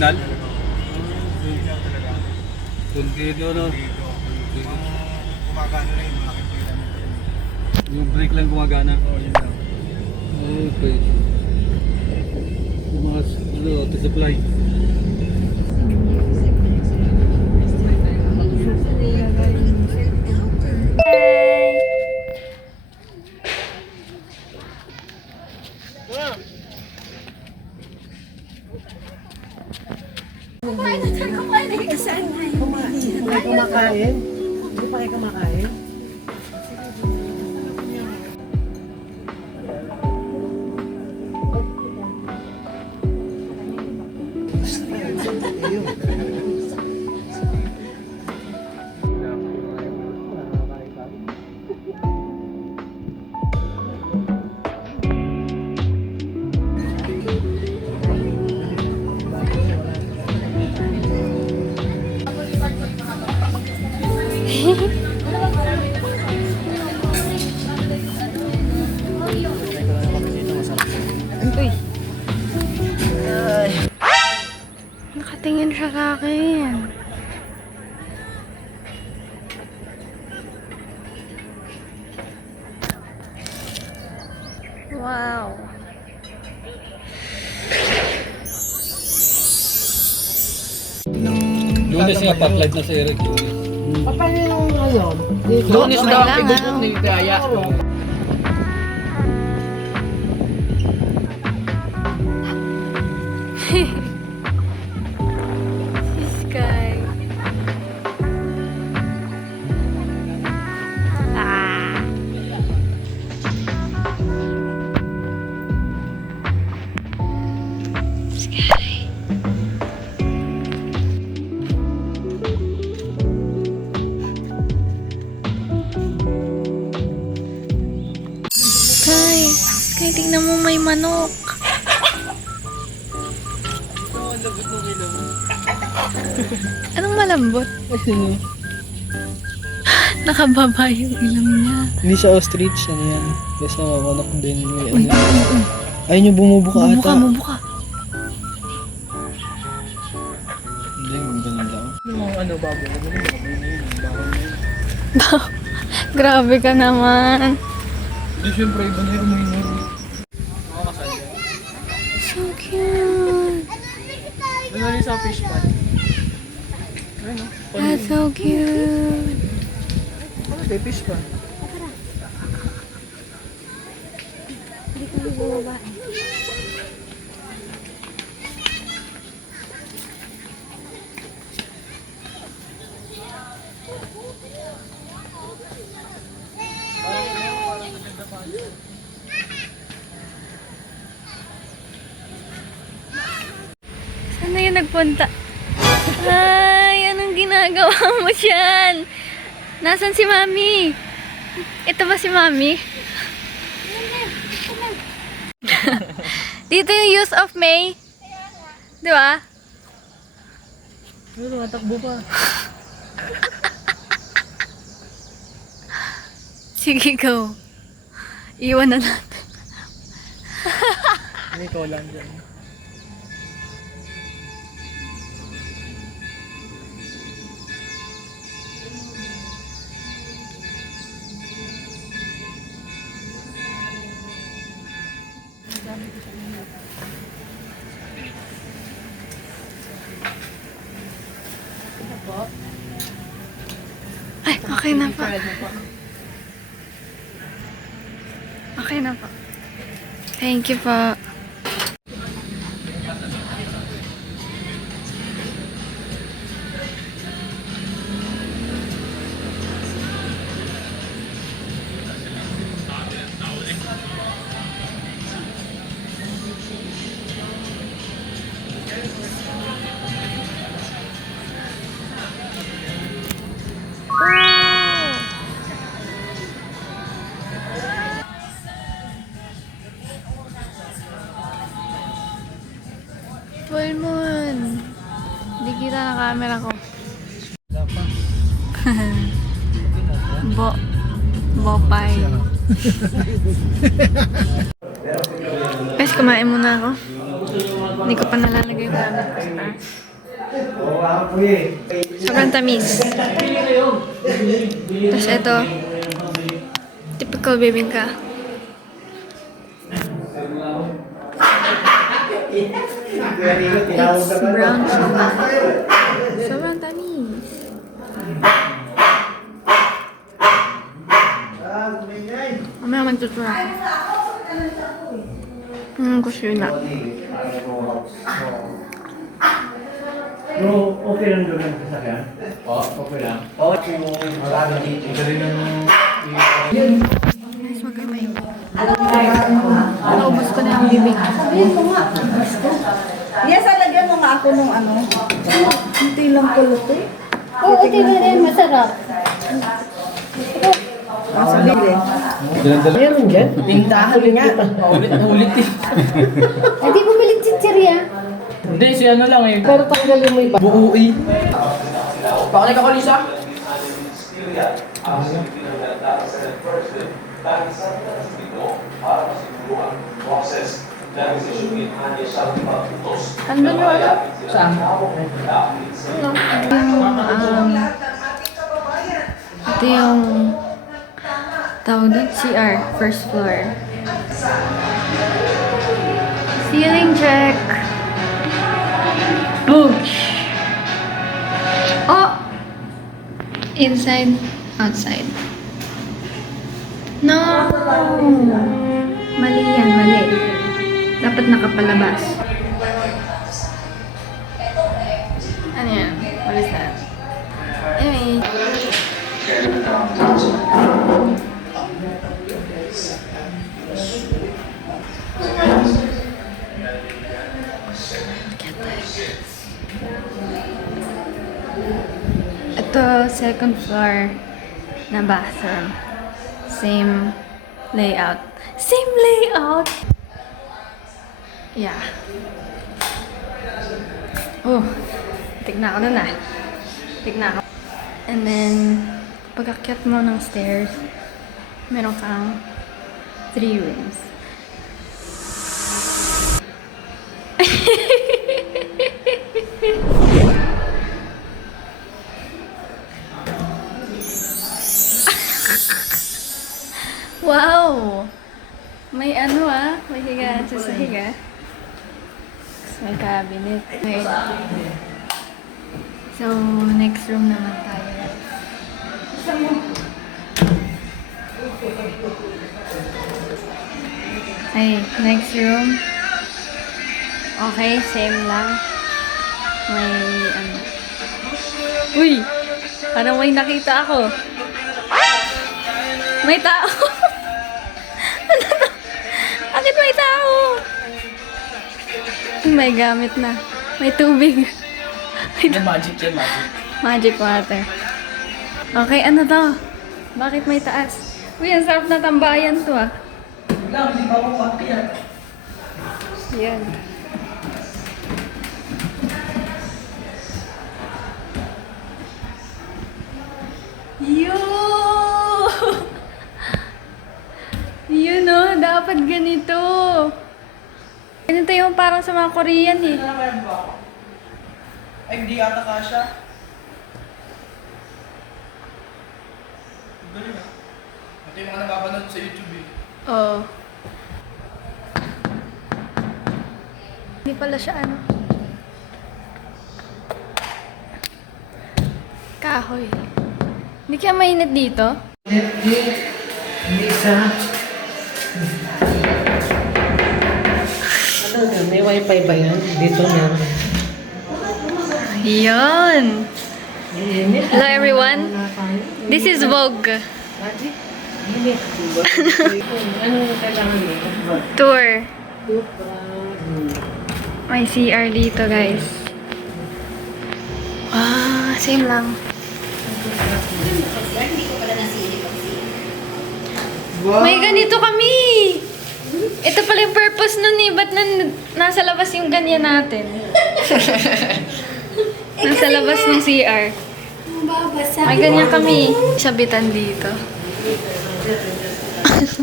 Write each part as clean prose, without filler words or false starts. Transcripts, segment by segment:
Original? Contido, no? Gumagano na yung malaking pila nito. Yung brake lang gumagana. Oo, yun lang. Okay. Yung mga auto supply. Kumakain? Hindi pa kayo kumakain? Uy. Nakatingin siya sa akin. Wow. Lunes nga, spotlight na si Eric. Paano yung ngayon? Dito? Lunes daw ang ibubok ni Daya. Sky. Ah. Sky. Sky, tingnan mo may manok. Anong malambot? Nakababa yung ilong niya. Hindi siya ostrich, ano yan. Kasi mamanok din. May ano. Ayun yung bumubuka ata. Mubuka. Hindi, ganun lang. Yung ano, baboy. Ano yung baboy na yun? Baboy na yun. Grabe ka naman. Hindi, syempre, iba na yung minor. So cute. Ano rin sa fish pan? Ano? That's so cute. Ano tayo fish pan? Saan na yun nagpunta? Ay, anong ginagawa mo dyan? Nasaan si Mami? Ito ba si Mami? Dito yung use of May. Di ba? Ano, matakbo pa. Sige, go. Iwan na natin. Hindi ko lang dyan. Ay, okay na po. Okay na po. Thank you po. Full moon. Hindi kita na camera ko. Bopay. Guys, kumain muna ako. Hindi ko pa nalalagay yung gamit ko sa taas. Sobrang tamis. Tapos ito, typical bibingka. It's brown sugar. Sobrang tamis. Mamaya magtutura ako. Gusto yun na. No, okay lang doon ang sasakyan? Okay lang. Okay mo, marami dito. Guys, magkamay ko. Naubos ko na yung bibig. Yes, lagyan mo nga ako nung ano. Hindi lang kulot eh. Oo, tingnan rin, masarap. Nasa bili. Meron dyan? Tindahan nga. Ulit na ulit eh. Hindi mo bilit chichirya. Hindi, si ano lang eh. Pero tanggalin mo iba. Buo eh. Pakalik ako, Lisa. Andun yung ano? Saan? Ito yung tawag doon, CR, first floor. Ceiling check. Boosh! Oh! Inside, outside. No! Mali yan, mali. Dapat nakapalabas. Ano yan? What is that? Anyway. Ito, second floor na bathroom. Same layout. Same layout! Yeah. Oh, tignan ako nun ah. Tignan ako. And then, pag akyat mo ng stairs, meron kang 3 rooms. Wow! May ano ah, may higaan sa sahig ah. May cabinet. Okay. So, next room naman tayo. Ay, next room. Okay, same lang. May ano. Uy! Parang may nakita ako. May tao! Ano na? Bakit may tao? May gamit na. May tubig. Yung magic yan, magic. Magic water. Okay, ano to? Bakit may taas? Uy, ang sarap na tambayan to ah. Lang, hindi pa ako pakiyan. Yan. Yo! Yun oh, dapat ganito. Ganito yung parang sa mga Korean eh. Ay, hindi ata kasha. Galing ah. Ito yung mga napapanood sa YouTube eh. Oo. Hindi pala siya ano. Kahoy. Hindi kaya mainit dito? Lisa. Ano na, may wifi ba yan? Dito meron. Yun! Init. Hello everyone. This is Vogue. Init. Anong kailangan mo? Tour. May CR dito guys. Ah, same lang. May ganito kami! Ito pala yung purpose nun eh. Ba't nasa labas yung ganyan natin? Nasa labas ng CR. Babasa. May ganyan kami. Sabitan dito.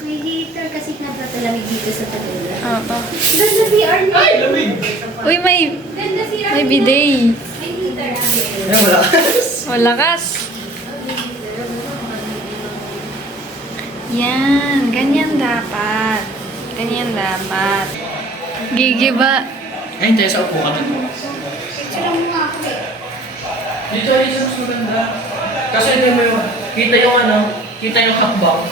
May heater kasi nagpatalamig dito sa Tagula. Oo. Ganda VR na. Ay, lamig! Uy, Ganda si may bidet. May heater namin. Ayun, wala. Malakas. Yan, ganyan dapat. Ganyan dapat. Gigiba. Ayun, tayo sa upo ka dun. Picture mo nga ako eh. Dito ay isa mas maganda. Kasi hindi mo yung, kita yung ano, kita yung hakbang.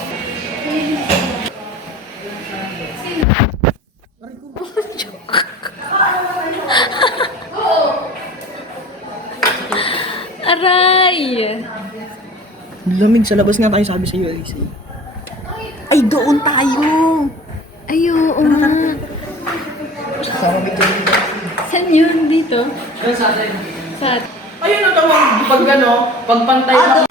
Aray! Lamig sa labas nga tayo sabi sa USA. Ay, doon tayo! Ay, oo nga. Saan yun? Dito? Yan sa atin. Sa Ayun ang tawag, pag ano, pag pantay lang.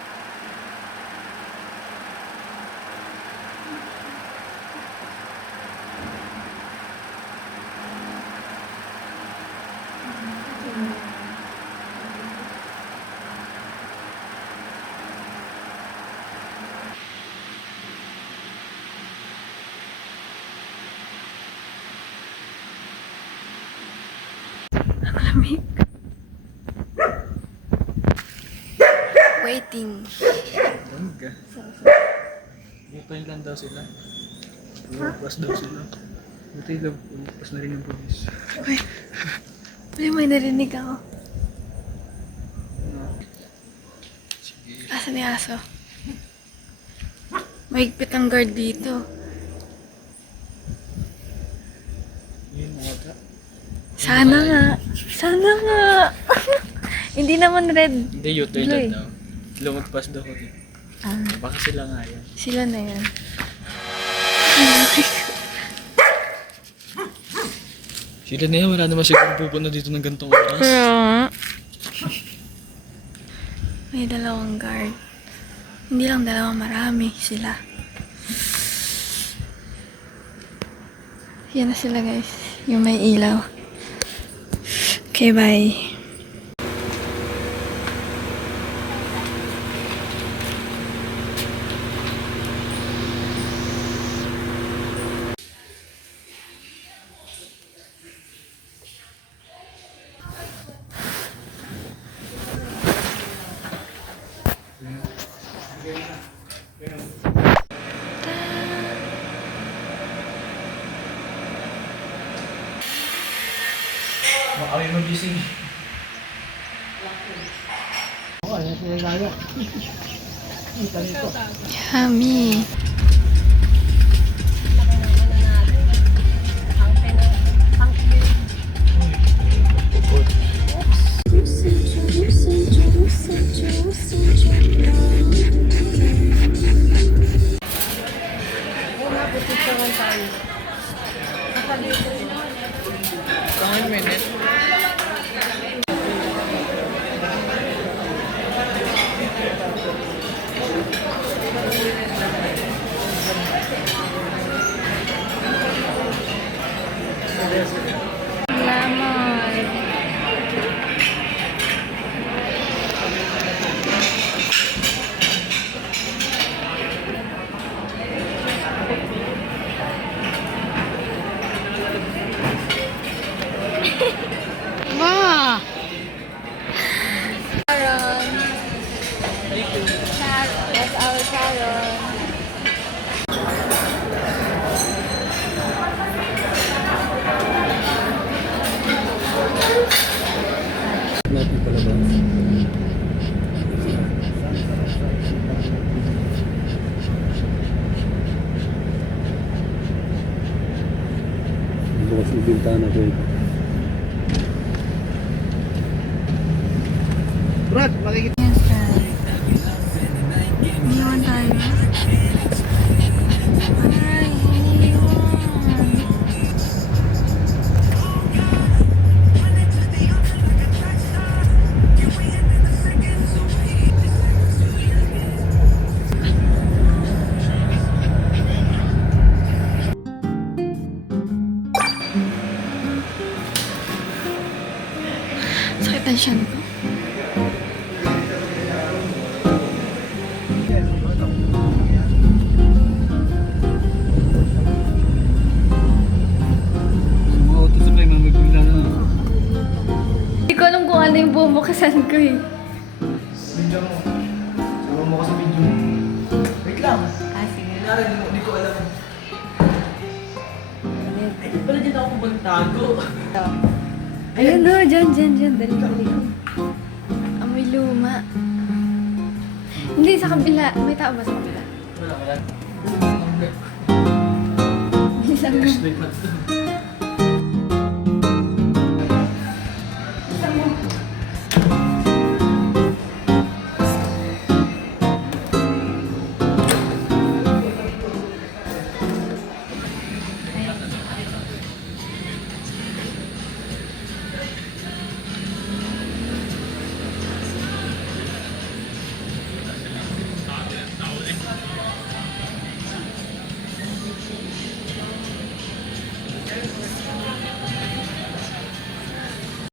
lamig. Waiting. Buti lang daw sila. Lumabas daw sila. Buti lang, lumabas na rin yung police. Uy, may narinig ako. Asan yung aso? Mahigpit ang guard dito. Yun, wala. Sana nga. Sana nga. Hindi naman red. Hindi, U-turn Blue eh. daw. Lumagpas daw ko. Ah, Baka sila nga yan. sila na yan. Sila na yan, wala naman siguro pupunta dito ng gantong oras. Pero nga. May dalawang guard. Hindi lang dalawa, marami sila. Yan na sila guys. Yung may ilaw. Okay, bye. Baka kami magising. Yummy. Lemon. Ma! Sharon. That's our Sharon. Natin pala ba? Bukas yung bintana ko ito. Brad, makikita. Yes, guys. Iniwan tayo. Ay, iniwan. Sakit ang tiyan ko. yung bumukasan ko eh. Video mo. Sama mo ko sa video mo. Wait lang. Ah, sige. Kunyari, di ko alam. Ay, pala dyan ako magtago. Ito. Ayun no, dyan. Dali. Amoy luma. Hindi, sa kabila. May tao ba sa kabila? Wala. Bilang mo. Flashlight na ito.